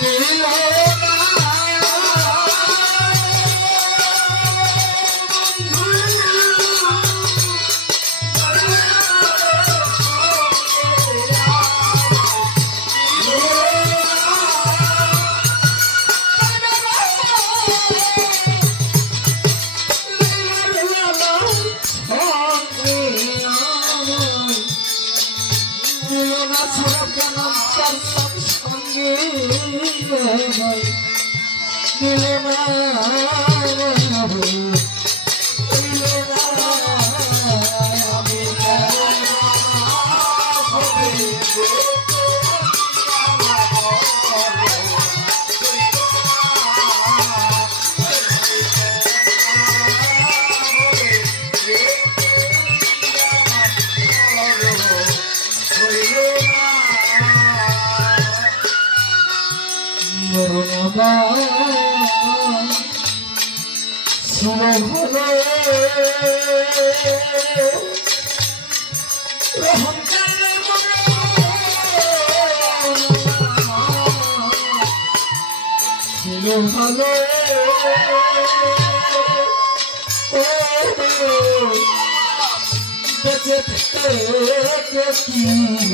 নীল Chile. ভালো বেঁচে থেকে কি ছিল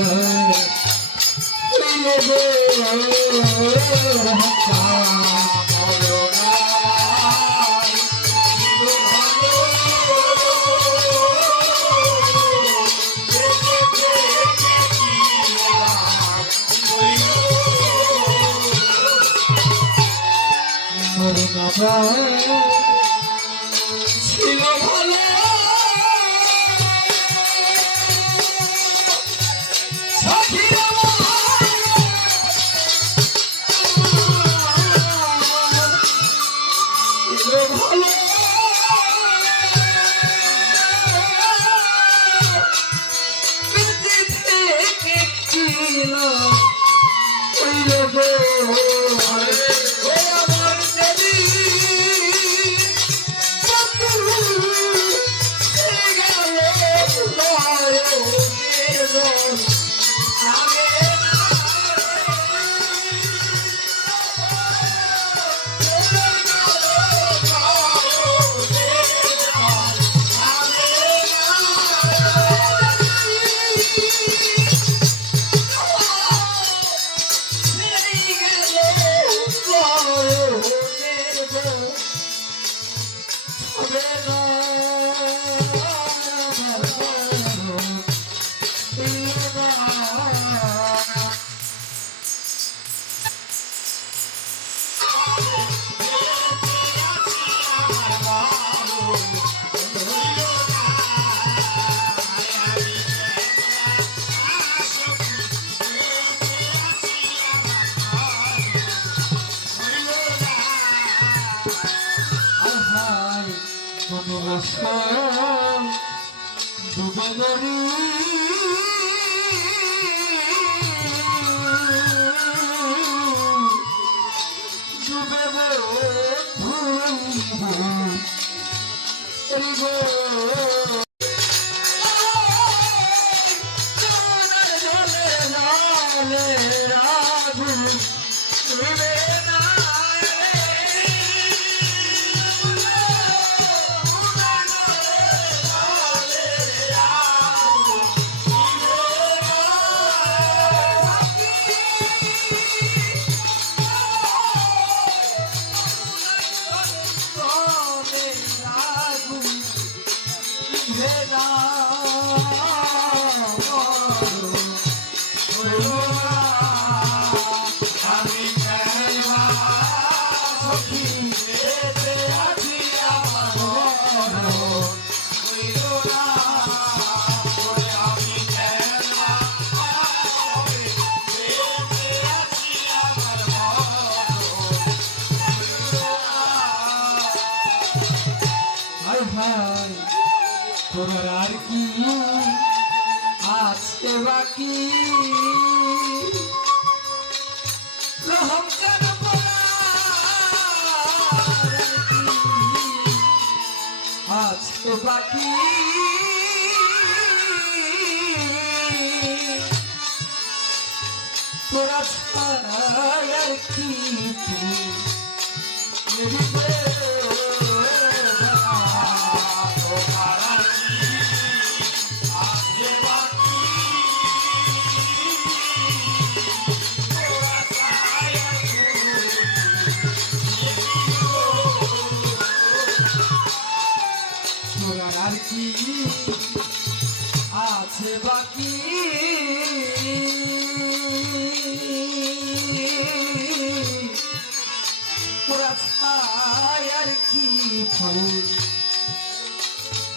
আহার মনোরসম ডুবে গরি ডুবে গো হায় বাকি। তোরা ছায়ার কি নেবিবে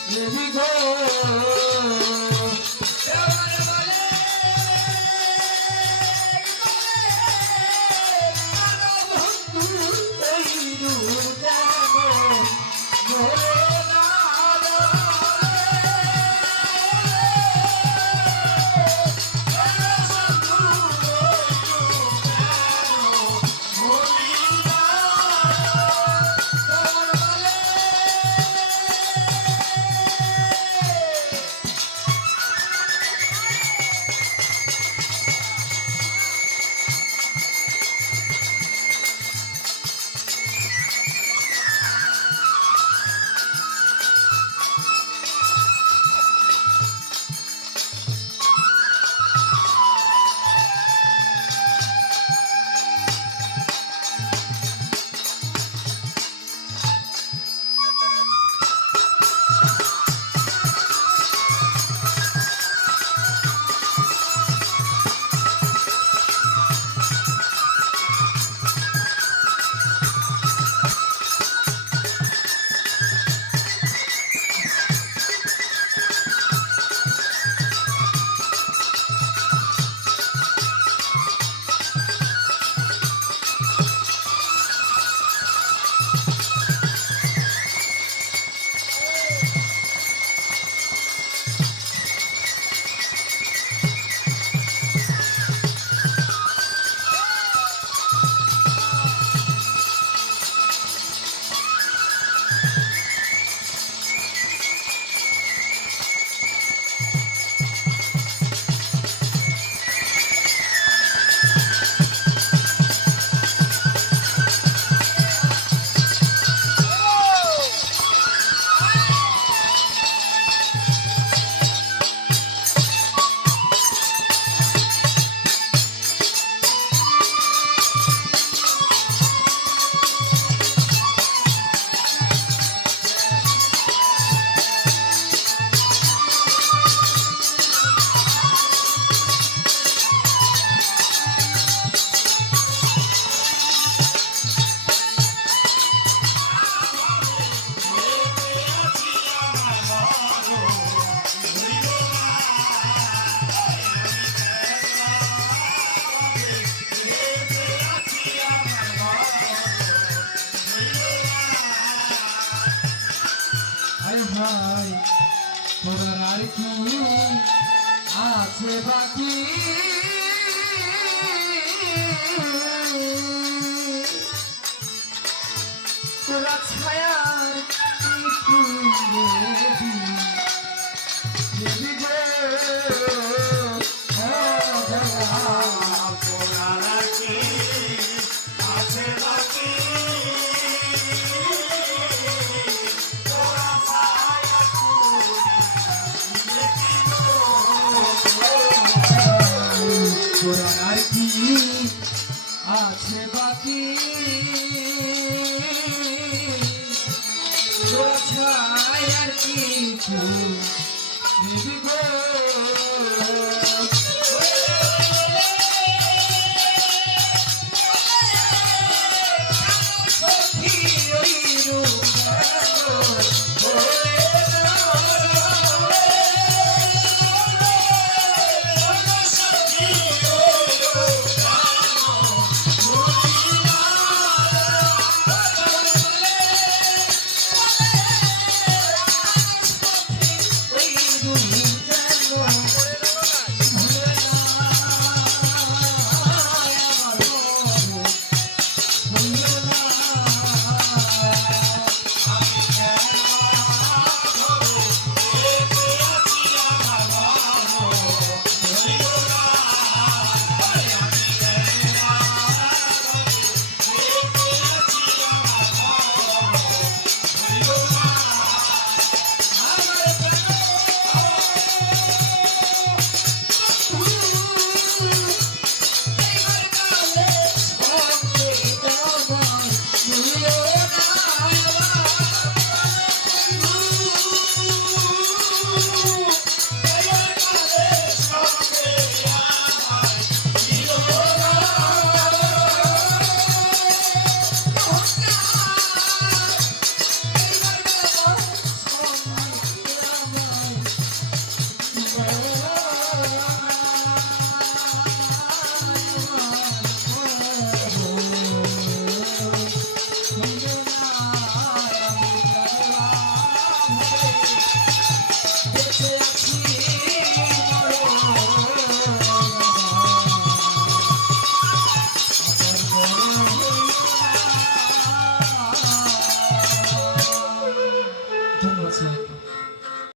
দেবী গো ভাই তোরা আর কি আছে বাকি? তোরা ছায়ার কি দেবী দেবী আছে বাকি। কোথায় আর কিছু।